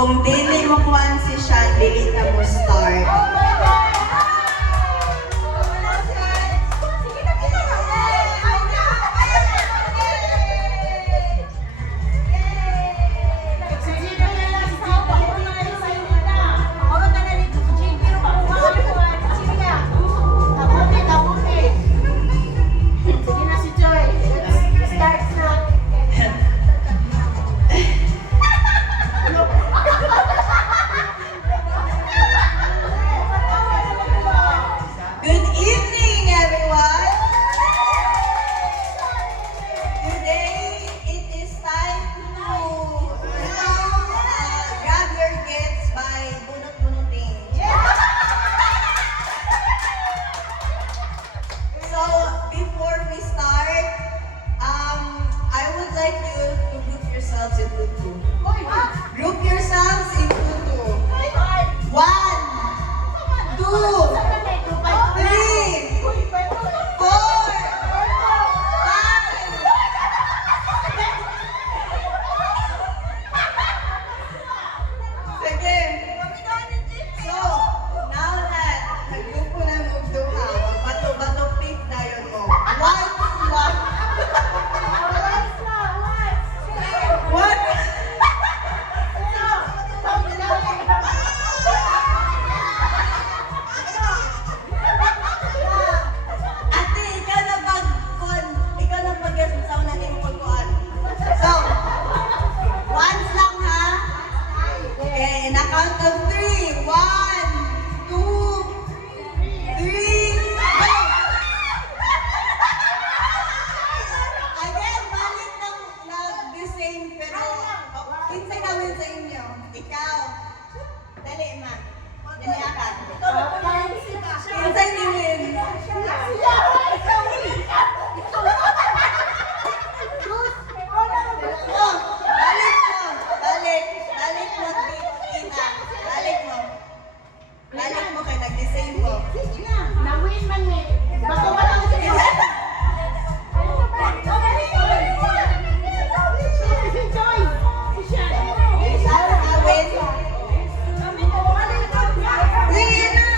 Kung dili mo kuhan si Sean, dili ka mo start. Good evening, everyone! Today, it is time to, grab your gifts by bunot-bunutin. So, before we start, I would like you to group yourselves into two. Group yourselves into two. 1, 2, 3, 4, 5. Sige. So, now that nag-group ko na magduha, bato-bato pick na yun mo. What? Ate, ikaw na pag-con. Ikaw na pag-guess sa una din mo pag-con. So, once lang ha? Okay, in a count of 3. 1, 2, 3, go! Again, balik ng the same, pero kinsa gawin sa inyo? Ikaw. Dali, ma. Dali akan. Kinsa gawin? Oh, balik mo. Balik. Balik mo, Tina. Balik mo. Balik mo kay nag-same ko. Nawin man eh. Baka walang siya. Si Joy. Si Sean. Saan gawin? Sige na.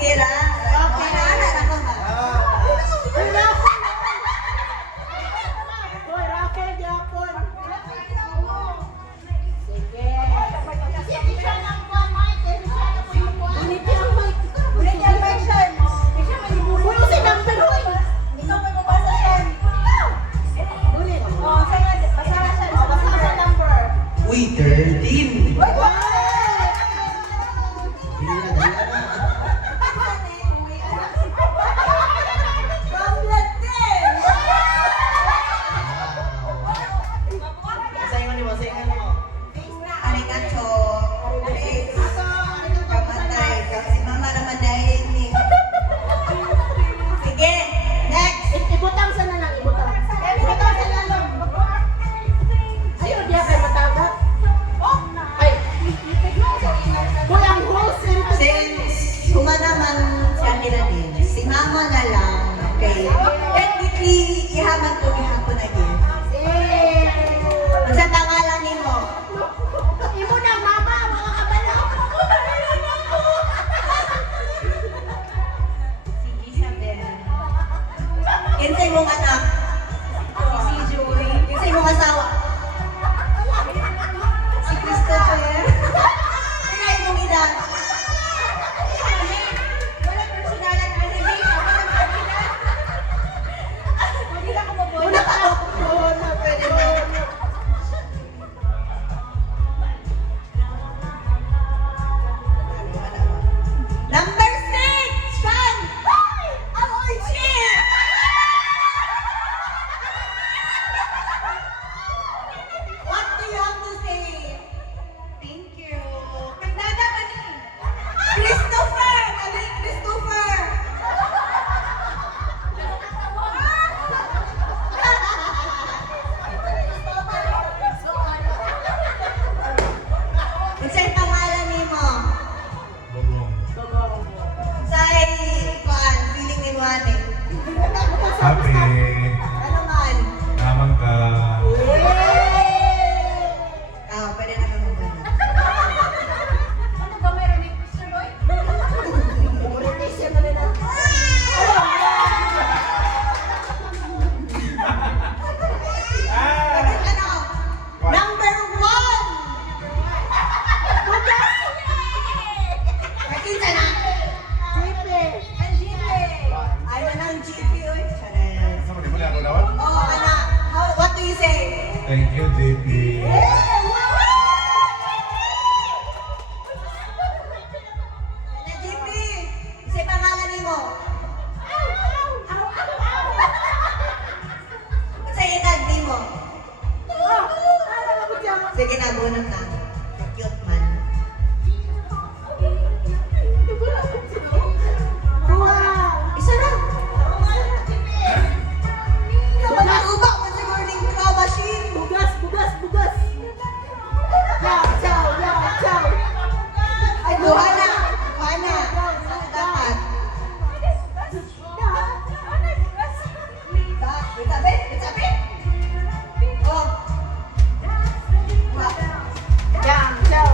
Kira? Okay. Anak ako ha. Uy, Raquel! Uy, Raquel, Japon. Sige. Kasi siya ng buwan, Mike. Kasi siya na po yung buwan. Ulit yung mic. Ulit yung version. Uy, si number one. Ikaw may mabasa siya. Ulit. Oh, sige. Basa na siya. Oh, basta sa number. Uy, 13! Uy, wow! Dali na. Saingan mo. Arigato. Kamatay. Kasi mama naman dahil ni. Sige. Next. Ibutang sa nalang, ibutang. Ibutang sa nalang. Ayun, di kayo matawag. Ay. Uy, ang host. Since humanaman si Akira din, si mama na lang. Okay. Technically, ihaman ko gihapon na din. Sa pangalan ni mo. Imo na, mama, mga kabalo. Si Isabel. Kinsay mong anak? Si Joy. Kinsay mong asawa? Si Christopher. Kaya mong edad? Wala personalan. Hindi na ako mabuhay. Una pa ako. Una, pwede mo. Number 6! Sean! Ang origin! What do you have to say? Thank you. Kagdada ba ni? Christopher! Kali, Christopher! Unsay pangalan nimo? Say, kuan, feeling ni Juane. Happy. Ano man? Naman ka. Pwede na kami magana. Ano ba meron ni Mr. Boy? Politician na nila. Ano? Number 1! Nakita na? Ay, na ng GP, oy. Chares. Sama di mo na ako dapat? Oh, anak. What do you say? Thank you, JP. Ano, GP? Isa'y pangalan nimo. Isa'y edad nimo. Sige na, bunot na. Cute man. Isa na. Nag-ubak pa siguro ng claw machine. Bugas, bugas, bugas. Yaw, yaw, yaw, yaw. Ay, buha na. Buha na. Dapat. Bitabi, bitabi. Oh. Buha. Yaw, yaw,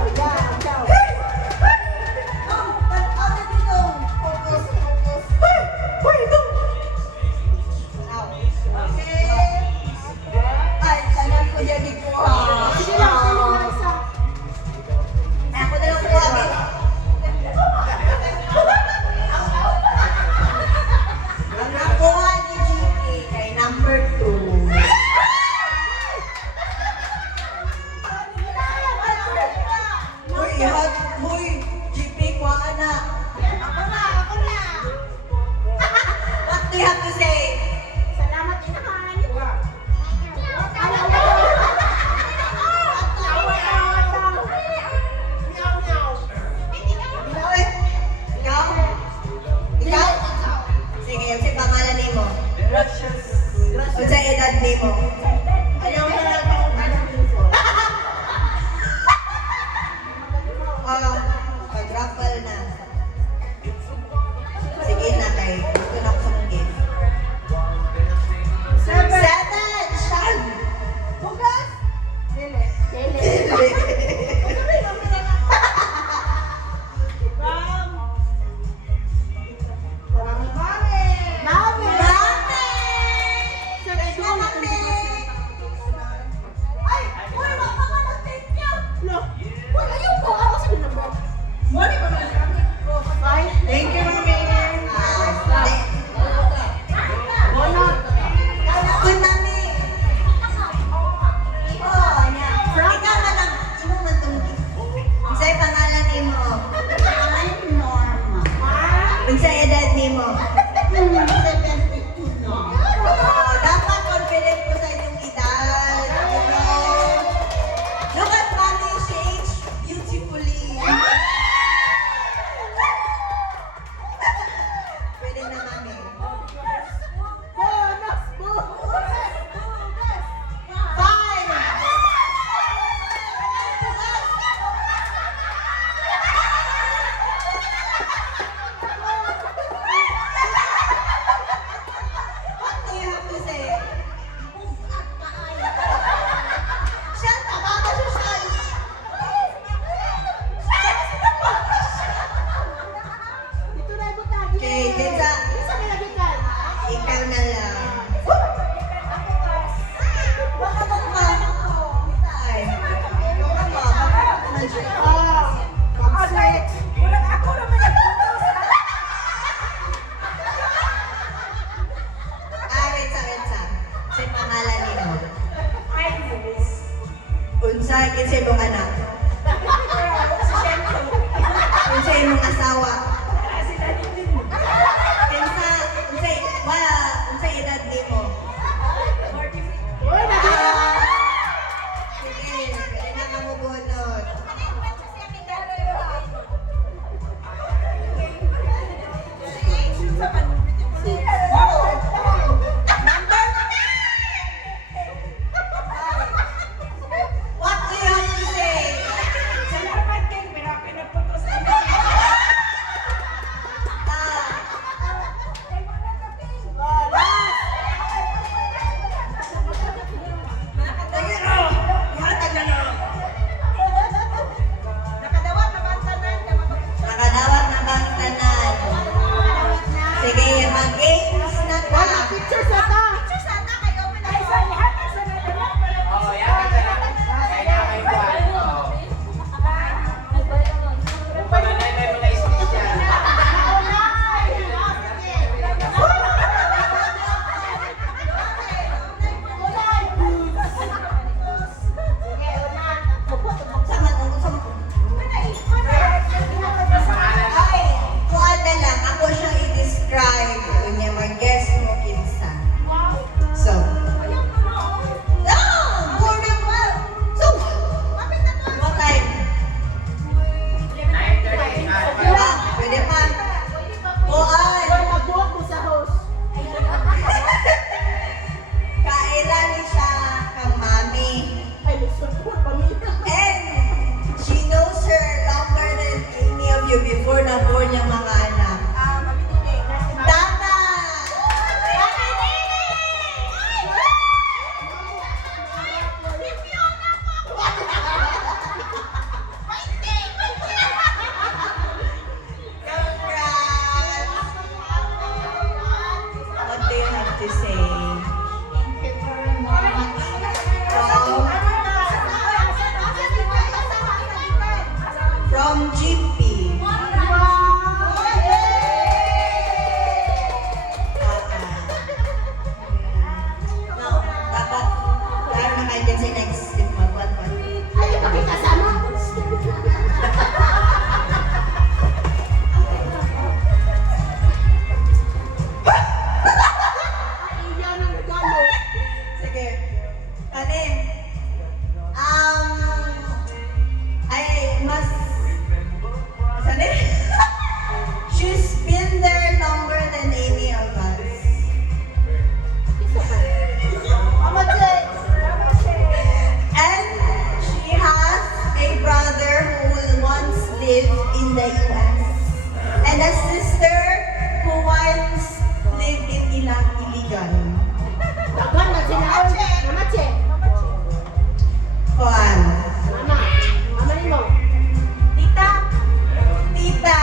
kinsa imong anak? Kinsa imong asawa? Kinsa unsa edad nimo? Uy, Sige, pwede na ka mo bunot. What do you have to say? Nakadawat na bang tanan? Sige, mag-games na ta. wala picture sa ta. Oo, yan ka na. Kaya na may buwan. Oo. Kung pananay may mga stage yan. Sama nung sama. Pangalan na. Ay, kuha na lang. Ako siya i-describe. Unya, mag-guess mo kinsa. So, no! More than well. So, what time? 9:30. Diba? Pwede pa. Kuhaan. Uy, magbuhat mo sa host. Kailan ni siya kang mami. Ay, listen po, pamilya. And she knows her longer than any of you before na born yung mga anak. Tama! Mami Nini! Congrats! What do you have to say? From GP. No, dapat tayo na kayo din sa next step mag-1-1. Ay, pakikasama. Ay, iyan ang regalo. Sige. Kanin. Ay, mas... Saan She's been there longer than any of us. And she has a brother who once lived in the US. And a sister who once lived in Iligan. Daghan na sila. Mama Che. Juan. Mama. Mama nimo. Tita.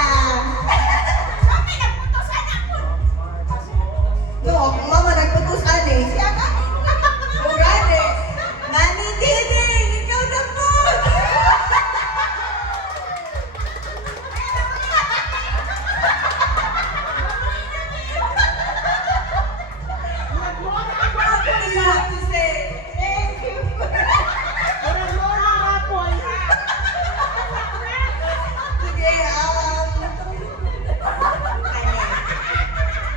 No, akong mama nagputusan eh. Gani. Nani Diding, ikaw na po. What do you have to say? Thank you. Murag mo na rapoy. Sige,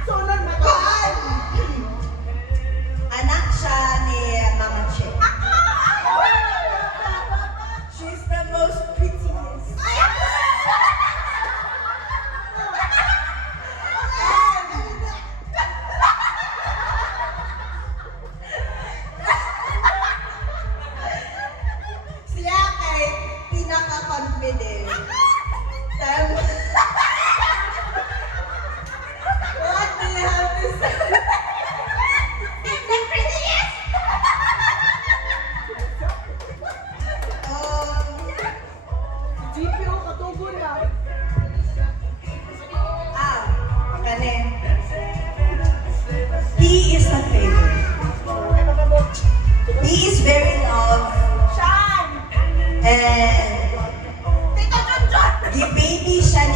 Sunod na to. Juan. Anak siya ni Mama Che. She's the most prettiest. Siya kay pinaka-confident. Tama. What do you have to say? GPO katugon na. Kani. He is the favorite. He is very loved. And, baby siya ni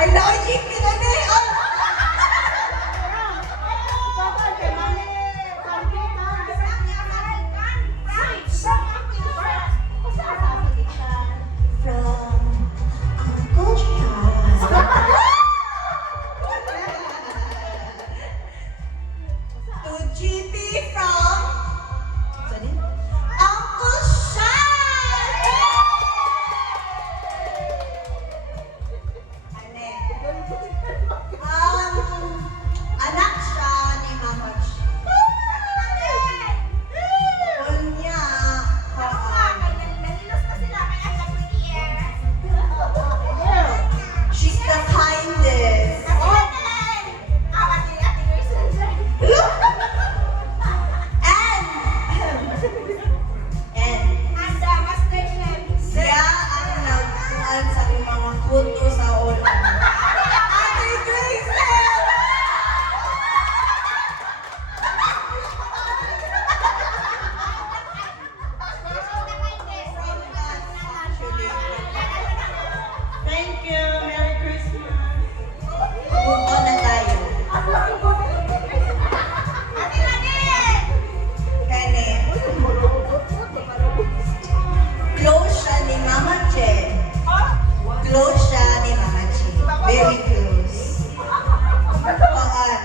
I know GP na ni. Bagal kay Mami. Country From Uncle Sean. To GP from Uncle Sean. Anak siya ni Mama G. Unya, she's the kindest. And siya ang nagkuhan sa mga kuto sa ulo. Ate Gracie! Thank you. Merry Christmas. Move on na tayo. Kani, close siya ni Mama Che. Close siya ni Mama Che. Very close. Paan.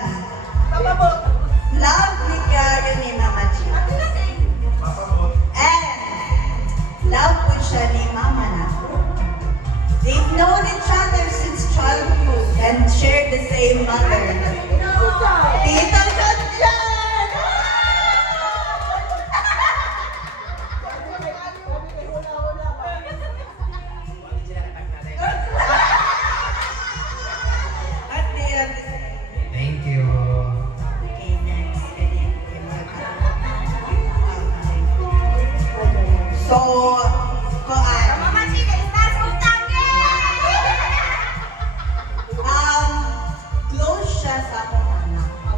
Love ni kayo ni Mama Che. And love po siya ni Mama na. They've known each other since childhood and shared the same mother. Tito John! At the end of the day. Thank you. Okay, next. So, koan. Close siya sa akong anak.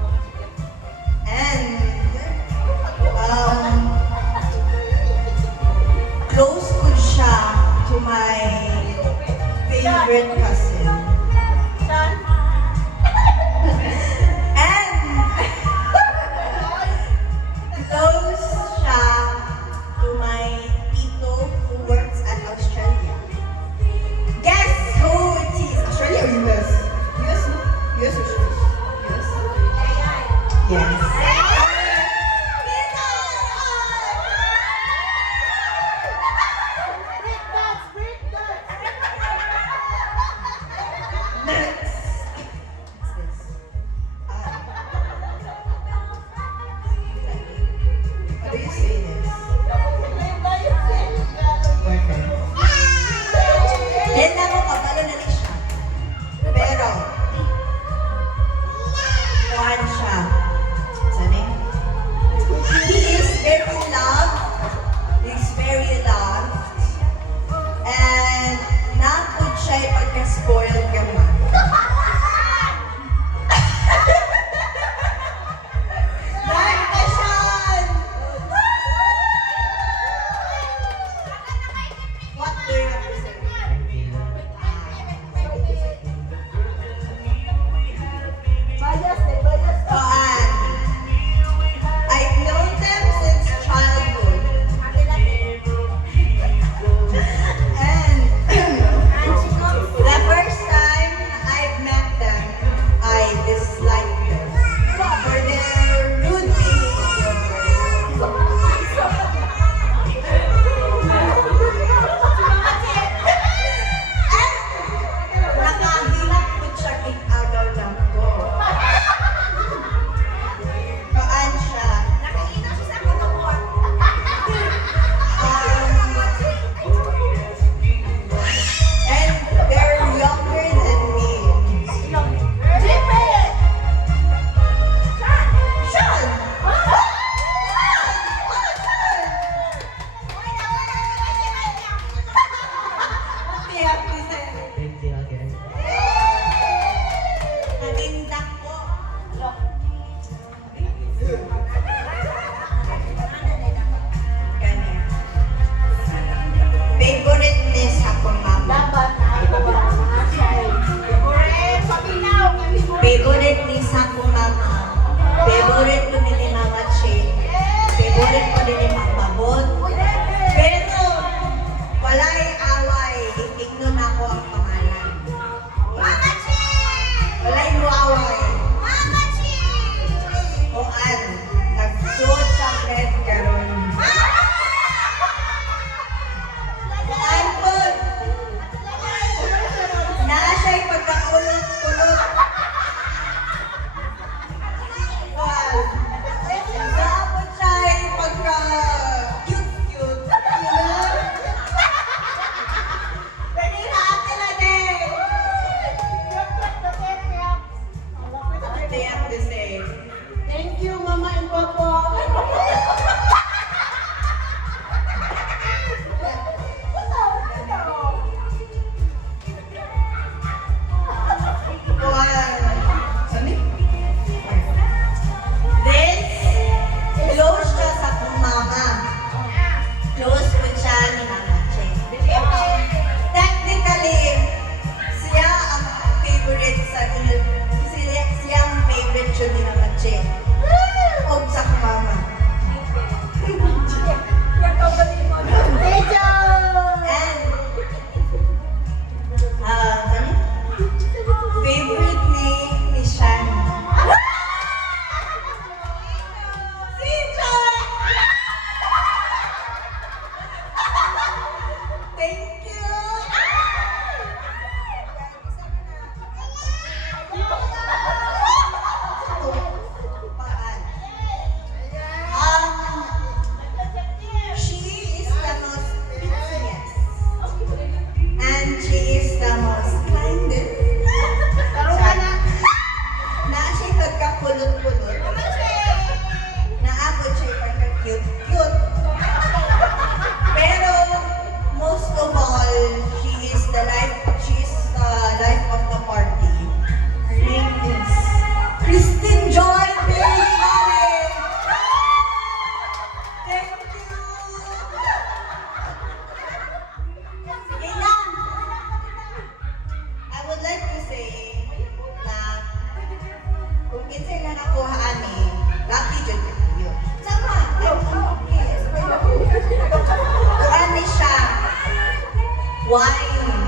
Wine.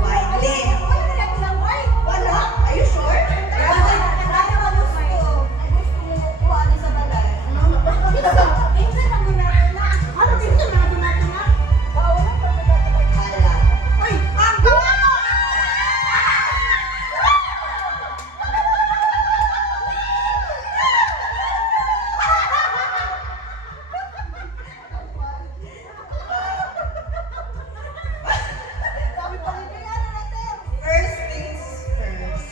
Widely. Wala? Are you sure? First things first.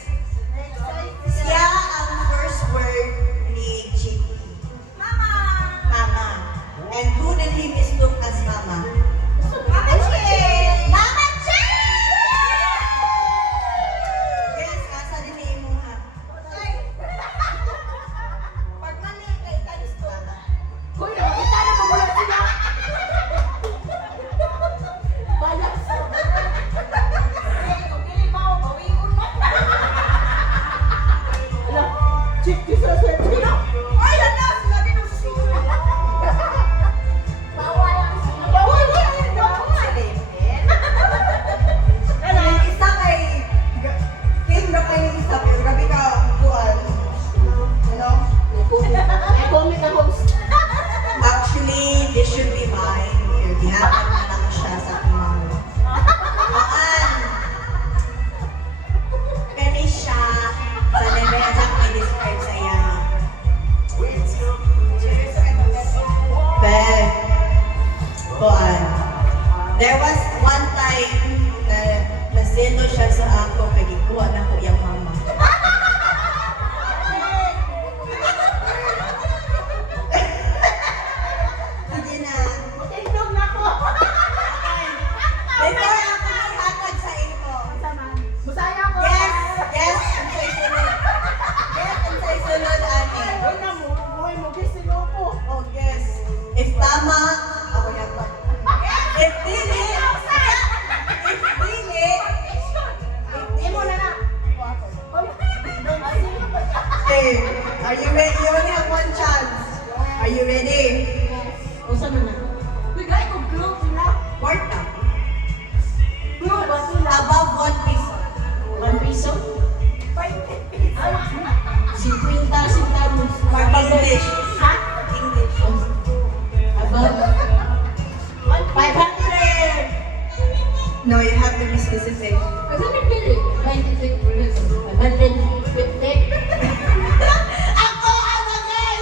Siya ang first word ni Chicky. Mama. And who did he mistook as Mama? Mama Chick! Mama Chick! Yes, asa din ni imo ha? Hoy, nakita na ba mula sila? Bayas. Ala, chick, kisa sa chick. Bawal ang sila. Bawal. Yung isa kay... King na kayo yung isa, pero grabe ka, kuwan. Ano? May comment na host. Actually, this should be mine. Here, gihatag na lang siya sa imang. Kuwan. Kani siya sa lemesa ko i-describe sa iya. Be, kuwan. There was one time na nasendo siya sa ako kay gikuha na ko iyang mama. Sige na. Matindog na ko. Before ako ihatag sa imo. Musaya ko. Yes, yes, ang sa'y sunod. Yes, ang sa'y sunod, ani. Hoy na mo, buhay mo, gising ako. Oh, yes. If tama, ako yata. If dili, Imo na na. hey, are you ready? You only have one chance. Are you ready? Usa man na. Bigay ko glue sila. Work na. Glue ba sila? Above 1 piso. 1 piso? 50 centavos. Or English. Ha? English. Above 500. No, you have to be specific. Kasi may pili. 550. Ako ang magay!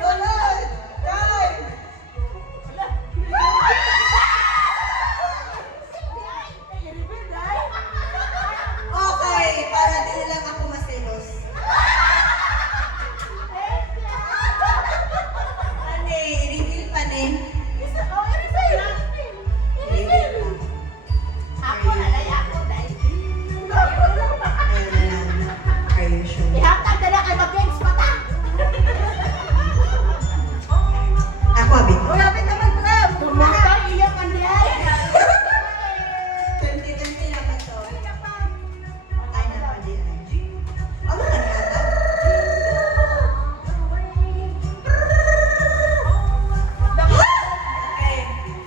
Sunod! Time! Okay, para di lang ako maselos. Ani, i-reveal pa ni. Ako na lang, ako na. Are you sure? Ihatag na lang kay mag-games pa ta. Ako, abit. Tumaka, iyak ang diay. 2020 naman to. Ay, naman din. Ano ka nata? Okay,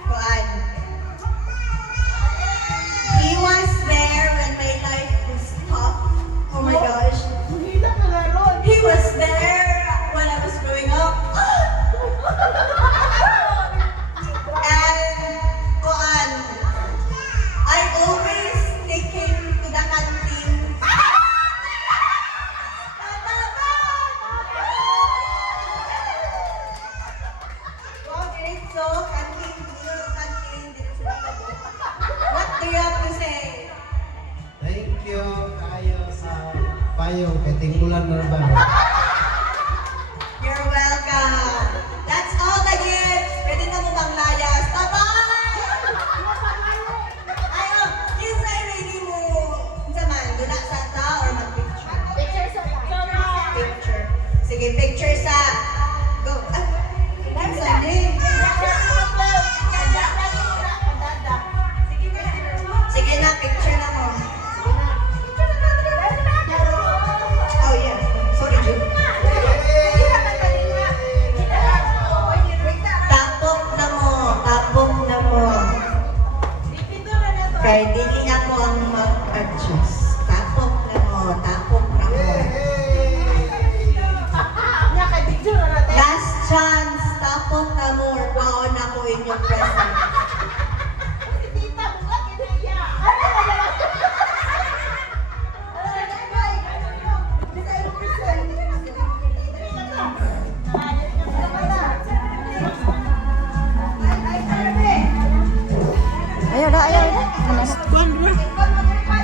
kuan. He was there when my life was tough. Oh my gosh. Mahila ka na ron. He was there when I was growing up. And kuan, I always take him to the canteen. Wow, diretso, canteen, canteen, diretso. What do you have to say? Thank you kayo sa payong katingkulan na ba? You're welcome. That's all the gifts. Pwede na mo bang layas? Bye-bye! Ay, inside ready mo. Sa man, dula sa ta or mag-picture? Picture. Sige, picture sa... Go. Ah, that's a name. Sige na, picture na mo. Oh yeah. Sorry, Jude. God, cheese.